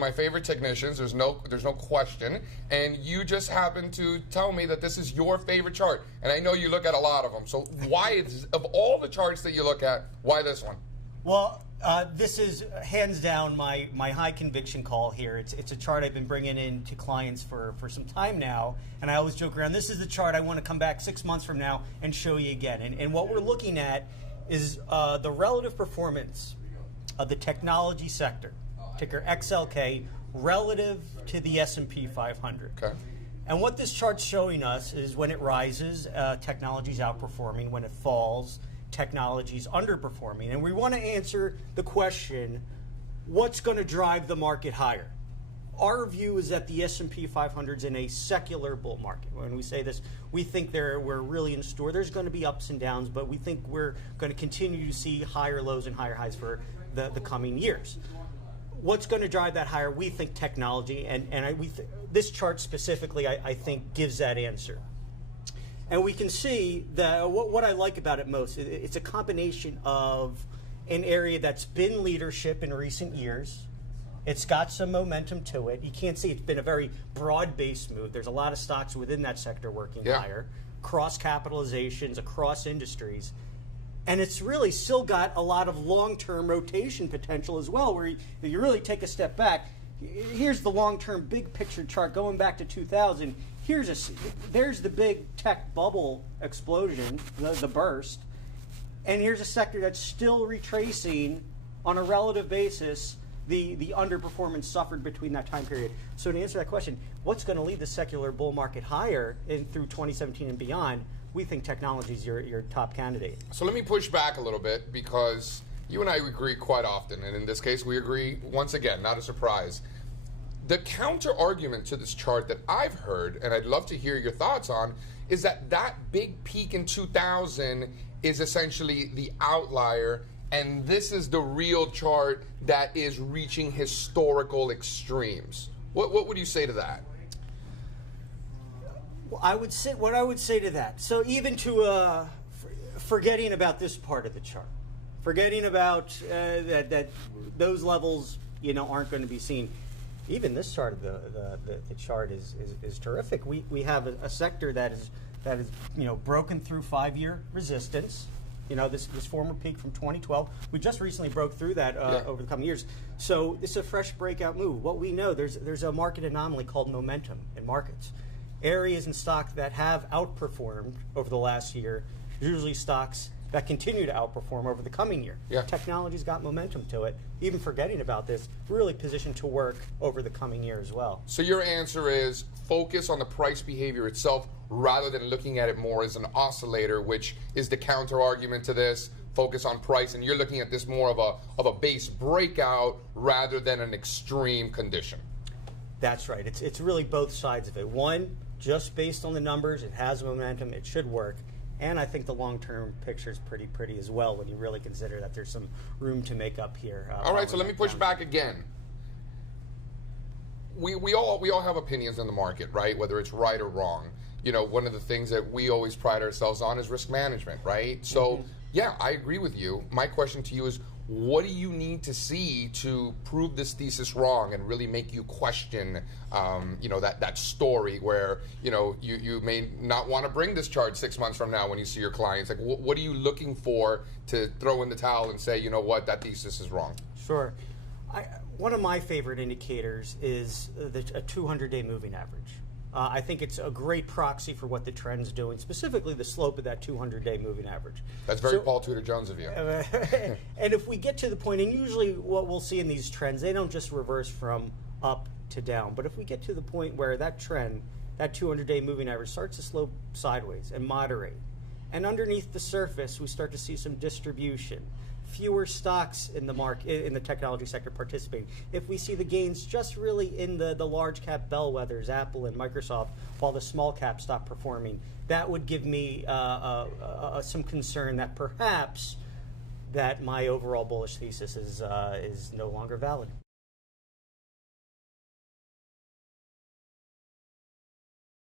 of my favorite technicians. There's no question. And you just happen to tell me that this is your favorite chart. And I know you look at a lot of them. So why, of all the charts that you look at, why this one? Well, this is hands down my high conviction call here. It's a chart I've been bringing in to clients for some time now, and I always joke around, this is the chart I want to come back 6 months from now and show you again. And what we're looking at is the relative performance of the technology sector, ticker XLK, relative to the S&P 500. Okay. And what this chart's showing us is when it rises, technology's outperforming. When it falls, technology's underperforming. And we want to answer the question, what's going to drive the market higher? Our view is that the S&P 500 is in a secular bull market. When we say this, we think we're really in store. There's going to be ups and downs, but we think we're going to continue to see higher lows and higher highs for the coming years. What's going to drive that higher? We think technology, and this chart specifically, I think, gives that answer. And we can see that what I like about it most, it's a combination of an area that's been leadership in recent years. It's got some momentum to it. You can't see it's been a very broad-based move. There's a lot of stocks within that sector working higher, cross capitalizations across industries. And it's really still got a lot of long-term rotation potential as well, where you really take a step back. Here's the long-term big picture chart going back to 2000. There's the big tech bubble explosion, the burst. And here's a sector that's still retracing on a relative basis the underperformance suffered between that time period. So to answer that question, what's going to lead the secular bull market higher through 2017 and beyond? We think technology is your top candidate. So let me push back a little bit, because you and I agree quite often, and in this case we agree once again, not a surprise. The counter argument to this chart that I've heard, and I'd love to hear your thoughts on, is that big peak in 2000 is essentially the outlier, and this is the real chart that is reaching historical extremes. What would you say to that? What I would say to that, so even to forgetting about this part of the chart, forgetting about that those levels aren't going to be seen. Even this chart of the chart is terrific. We have a sector that is broken through 5-year resistance. This former peak from 2012. We just recently broke through that over the coming years. So it's a fresh breakout move. What we know, there's a market anomaly called momentum in markets. Areas in stock that have outperformed over the last year, usually stocks that continue to outperform over the coming year. Technology's got momentum to it. Even forgetting about this, really positioned to work over the coming year as well. So your answer is focus on the price behavior itself rather than looking at it more as an oscillator, which is the counter argument to this. Focus on price, and you're looking at this more of a base breakout rather than an extreme condition. That's right. It's really both sides of it. One, just based on the numbers, it has momentum, it should work. And I think the long-term picture is pretty as well when you really consider that there's some room to make up here. All right, so let me push back again. We all have opinions on the market, right? Whether it's right or wrong. One of the things that we always pride ourselves on is risk management, right? So, yeah, I agree with you. My question to you is, what do you need to see to prove this thesis wrong and really make you question, that story where, you may not want to bring this chart 6 months from now when you see your clients? Like, what are you looking for to throw in the towel and say, you know what, that thesis is wrong? Sure. One of my favorite indicators is a 200-day moving average. I think it's a great proxy for what the trend's doing, specifically the slope of that 200-day moving average. That's very Paul Tudor Jones of you. And if we get to the point, and usually what we'll see in these trends, they don't just reverse from up to down, but if we get to the point where that trend, that 200-day moving average, starts to slope sideways and moderate, and underneath the surface we start to see some distribution, fewer stocks in the market, in the technology sector participating. If we see the gains just really in the large cap bellwethers, Apple and Microsoft, while the small cap stop performing, that would give me some concern that perhaps that my overall bullish thesis is no longer valid.